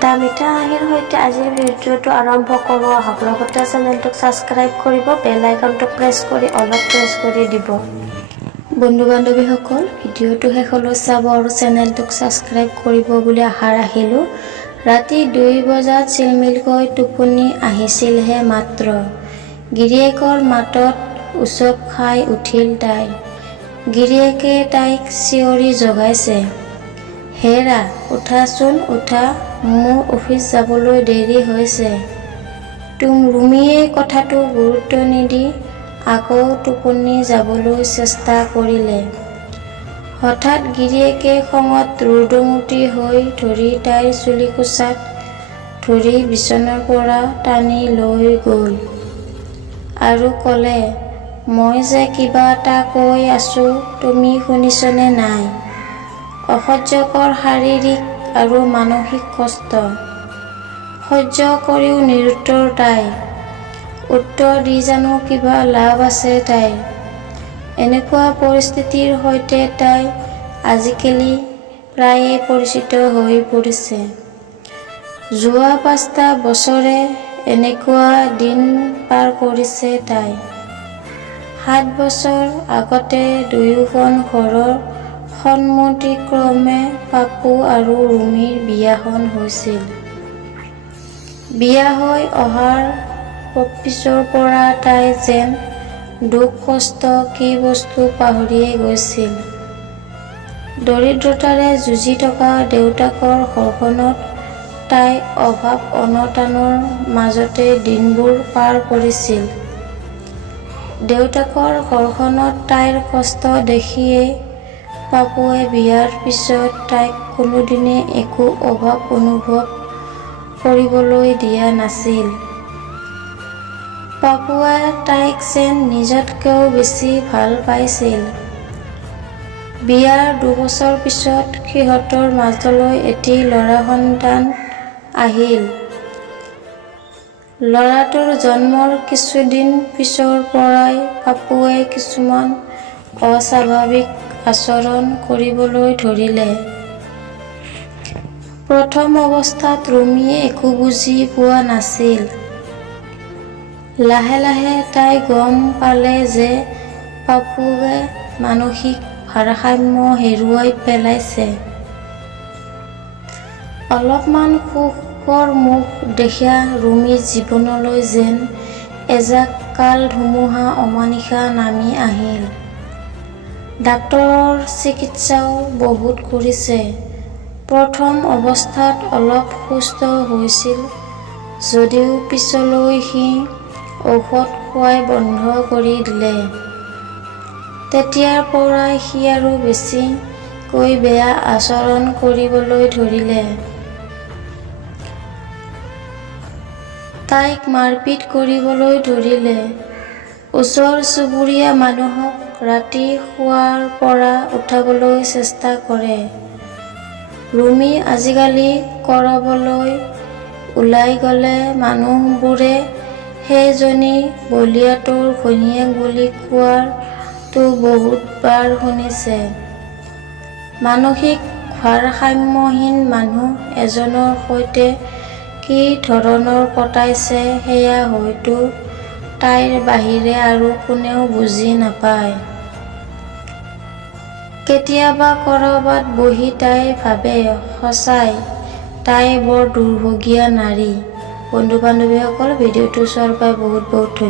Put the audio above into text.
এটা মিঠা হাঁহিৰ সৈতে আজিৰ ভিডিঅ'টো আৰম্ভ কৰোঁ। আহক লগতে চেনেলটোক ছাবস্ক্ৰাইব কৰিব, বেল আইকনটো প্ৰেছ কৰি দিব। বন্ধু বান্ধৱীসকল, ভিডিঅ'টো শেষলৈ চাব আৰু চেনেলটোক ছাবস্ক্ৰাইব কৰিব বুলি আশা ৰাখিলোঁ। ৰাতি 2 বজাত চিলমিলকৈ টোপনি আহিছিলহে মাত্ৰ। গিৰিয়েকৰ মাতত উচপ খাই উঠিল তাই। গিৰিয়েকে তাইক চিঞৰি জগাইছে, হেৰা, উঠাচোন উঠা, মোৰ অফিচ যাবলৈ দেৰি হৈছে। ৰুমিয়ে কথাটো গুৰুত্ব নিদি আকৌ টোপনি যাবলৈ চেষ্টা কৰিলে। হঠাৎ গিৰিয়েকে খঙত ৰুৰ্দমূৰ্তি হৈ ধৰি তাইৰ চুলিকোছাত ধৰি বিচনাৰ পৰা টানি লৈ গ'ল আৰু ক'লে, মই যে কিবা এটা কৈ আছো, তুমি শুনিছনে নাই? অসহ্যকৰ শাৰীৰিক আৰু মানসিক কষ্ট সহ্য কৰিও নিৰুত্তৰ তাই। উত্তৰ দি জানো কিবা লাভ আছে তাইৰ? এনেকুৱা পৰিস্থিতিৰ সৈতে তাই আজিকালি প্ৰায়ে পৰিচিত হৈ পৰিছে। যোৱা 5টা বছৰে এনেকুৱা দিন পাৰ কৰিছে তাই। 7 বছৰ আগতে দুয়োখন ঘৰৰ সন্মতিক্ৰমে পাপু আৰু ৰুমিৰ বিয়াখন হৈছিল। বিয়া হৈ অহাৰ পিছৰ পৰা তাই যেন দুখ কষ্ট কি বস্তু পাহৰিয়ে গৈছিল। দৰিদ্ৰতাৰে যুঁজি থকা দেউতাকৰ ঘৰখনত তাই অভাৱ অনটনৰ মাজতে দিনবোৰ পাৰ কৰিছিল। দেউতাকৰ ঘৰখনত তাইৰ কষ্ট দেখিয়েই পাপুৱে বিয়াৰ পিছত তাইক কোনোদিনে একো অভাৱ অনুভৱ কৰিবলৈ দিয়া নাছিল। পাপুৱে তাইক যেন নিজতকৈও বেছি ভাল পাইছিল। বিয়াৰ 2 বছৰ পিছত সিহঁতৰ মাজলৈ এটি ল'ৰা সন্তান আহিল। ল'ৰাটোৰ জন্মৰ কিছুদিন পিছৰ পৰাই পাপুৱে কিছুমান অস্বাভাৱিক আচৰণ কৰিবলৈ ধৰিলে। প্ৰথম অৱস্থাত ৰুমিয়ে একো বুজি পোৱা নাছিল। লাহে লাহে তাই গম পালে যে পাপুৱে মানসিক ভাৰসাম্য হেৰুৱাই পেলাইছে। অলপমান সুখৰ মুখ দেখা ৰুমিৰ জীৱনলৈ যেন এজাক কাল ধুমুহা অমানিশা নামি আহিল। ডাক্তৰৰ চিকিৎসাও বহুত কৰিছে। প্ৰথম অৱস্থাত অলপ সুস্থ হৈছিল যদিও পিছলৈ সি ঔষধ খোৱাই বন্ধ কৰি দিলে। তেতিয়াৰ পৰাই সি আৰু বেছিকৈ বেয়া আচৰণ কৰিবলৈ ধৰিলে। তাইক মাৰপিট কৰিবলৈ ধৰিলে। ওচৰ চুবুৰীয়া মানুহক ৰাতি শোৱাৰ পৰা উঠাবলৈ চেষ্টা কৰে। ৰুমি আজিকালি কৰবালৈ ওলাই গ'লে মানুহবোৰে সেইজনী বলিয়াটোৰ ঘৈণীয়েক বুলি কোৱাটো বহুতবাৰ শুনিছে। মানসিক ভাৰসাম্যহীন মানুহ এজনৰ সৈতে কি ধৰণৰ কটাইছে সেয়া হয়তো তাইৰ বাহিৰে আৰু কোনেও বুজি নাপায়। কেতিয়াবা কৰবাত বহি তাই ভাবে, সঁচাই তাই বৰ দুৰ্ভগীয়া নাৰী। বন্ধু বান্ধৱীসকল, ভিডিঅ'টো চোৱাৰ বাবে বহুত ধন্যবাদ।